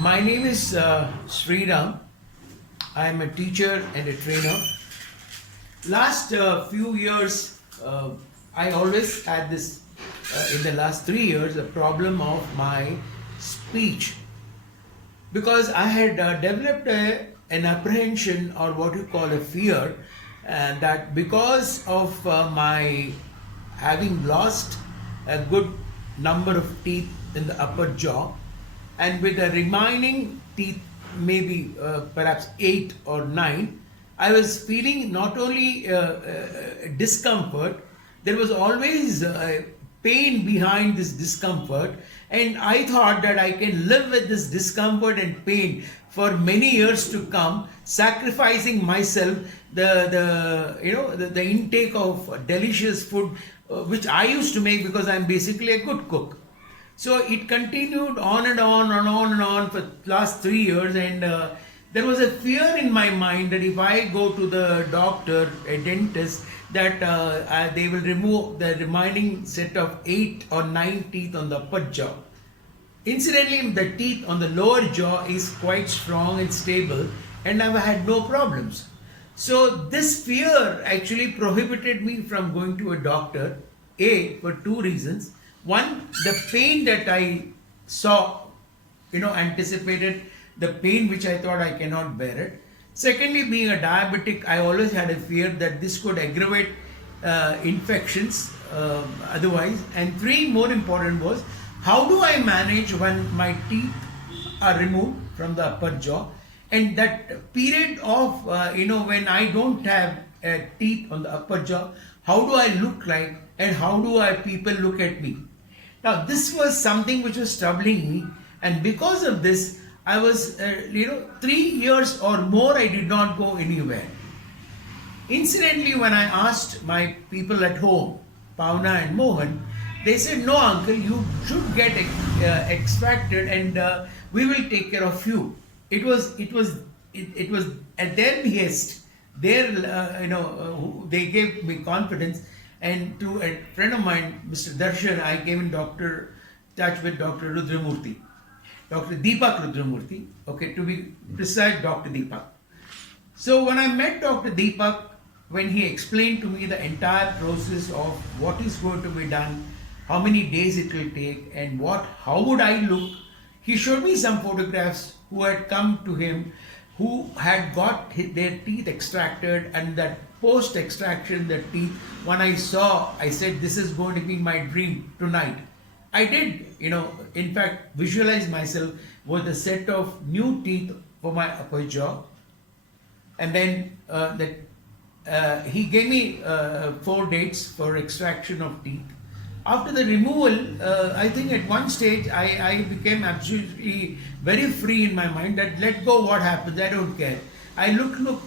My name is Sriram. I am a teacher and a trainer. Last few years, I always had this, in the last 3 years, a problem of my speech because I had developed an apprehension or what you call a fear that because of my having lost a good number of teeth in the upper jaw and with the remaining teeth maybe perhaps 8 or 9, I was feeling not only discomfort, there was always pain behind this discomfort, and I thought that I can live with this discomfort and pain for many years to come, sacrificing myself the intake of delicious food which I used to make because I'm basically a good cook. So it continued on and on and on and on for last 3 years, and there was a fear in my mind that if I go to the doctor, a dentist, that they will remove the remaining set of 8 or 9 teeth on the upper jaw. Incidentally, the teeth on the lower jaw is quite strong and stable, and I've had no problems. So this fear actually prohibited me from going to a doctor, for 2 reasons. One, the pain that I saw, anticipated the pain which I thought I cannot bear it. Secondly, being a diabetic, I always had a fear that this could aggravate infections otherwise. And 3, more important was, how do I manage when my teeth are removed from the upper jaw? And that period of, when I don't have teeth on the upper jaw, how do I look like and how do people look at me? Now, this was something which was troubling me, and because of this, I was, 3 years or more, I did not go anywhere. Incidentally, when I asked my people at home, Pauna and Mohan, they said, "No, uncle, you should get extracted, and we will take care of you." It was at their behest. They gave me confidence. And to a friend of mine, Mr. Darshan, I came in touch with Dr. Rudramurthy, Dr. Deepak Rudramurthy, to be precise, Dr. Deepak. So when I met Dr. Deepak, when he explained to me the entire process of what is going to be done, how many days it will take, and how would I look, he showed me some photographs who had come to him, who had got their teeth extracted, and that post-extraction, the teeth, when I saw, I said, this is going to be my dream tonight. I did, in fact, visualize myself with a set of new teeth for my upper jaw. And then he gave me 4 dates for extraction of teeth. After the removal, I think at one stage, I became absolutely very free in my mind that let go what happens, I don't care. I look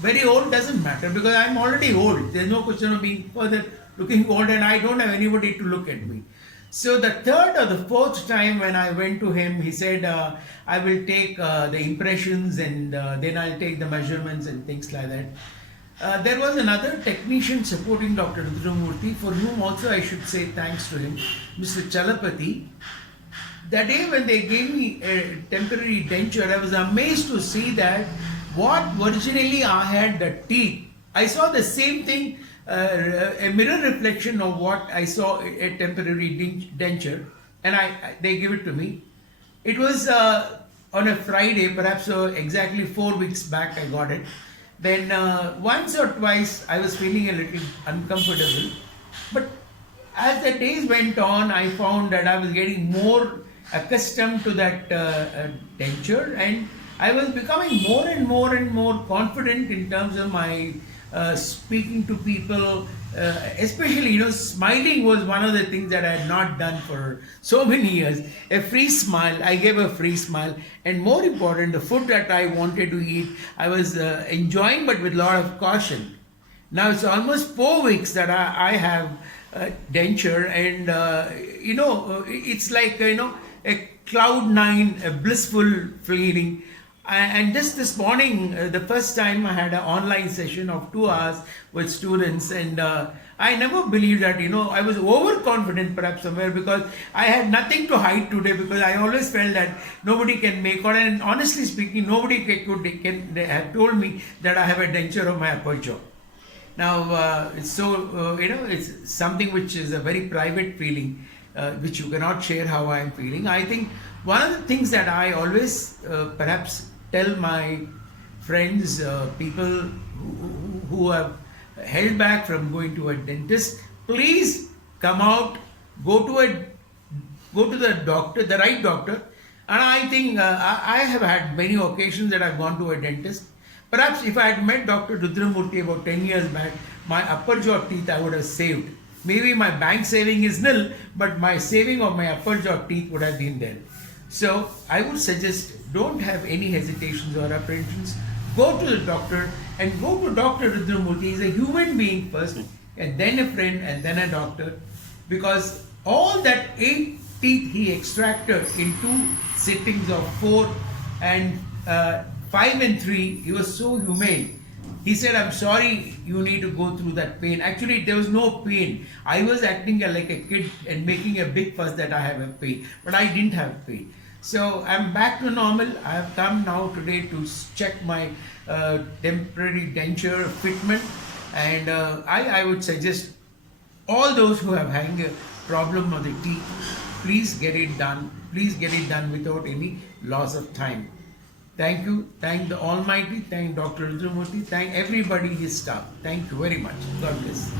very old, doesn't matter because I'm already old. There's no question of being further looking old, and I don't have anybody to look at me. So the 3rd or the 4th time when I went to him, he said, I will take the impressions and then I'll take the measurements and things like that. There was another technician supporting Dr. Rudramurthy, for whom also I should say thanks to him, Mr. Chalapati. That day when they gave me a temporary denture, I was amazed to see that what originally I had, the teeth, I saw the same thing, a mirror reflection of what I saw a temporary denture, and they gave it to me. It was on a Friday, perhaps exactly 4 weeks back I got it. Then once or twice I was feeling a little uncomfortable, but as the days went on, I found that I was getting more accustomed to that denture, and I was becoming more and more and more confident in terms of my speaking to people, especially, smiling was one of the things that I had not done for so many years. A free smile, I gave a free smile, and more important, the food that I wanted to eat, I was enjoying, but with a lot of caution. Now it's almost 4 weeks that I have denture, and it's like a cloud 9, a blissful feeling. And just this morning, the first time I had an online session of 2 hours with students, and I never believed that, I was overconfident perhaps somewhere because I had nothing to hide today, because I always felt that nobody can make out, and honestly speaking, nobody can have told me that I have a denture of my upper jaw. Now, it's something which is a very private feeling, which you cannot share how I am feeling. I think one of the things that I always perhaps tell my friends, people who have held back from going to a dentist, please come out, go to the doctor, the right doctor. And I think I have had many occasions that I've gone to a dentist. Perhaps if I had met Dr. Rudramurthy about 10 years back, my upper jaw teeth I would have saved. Maybe my bank saving is nil, but my saving of my upper jaw teeth would have been there. So I would suggest, don't have any hesitations or apprehensions. Go to the doctor, and go to Dr. Rudramurthy. He's a human being first, and then a friend, and then a doctor. Because all that 8 teeth he extracted in 2 sittings of 4 and 5 and 3, he was so humane. He said, I'm sorry you need to go through that pain. Actually, there was no pain. I was acting like a kid and making a big fuss that I have a pain. But I didn't have pain. So I'm back to normal. I have come now today to check my temporary denture fitment. And I would suggest all those who have having a problem of the teeth, please get it done. Please get it done without any loss of time. Thank you. Thank the Almighty. Thank Dr. Rudramurthy. Thank everybody, his staff. Thank you very much. God bless.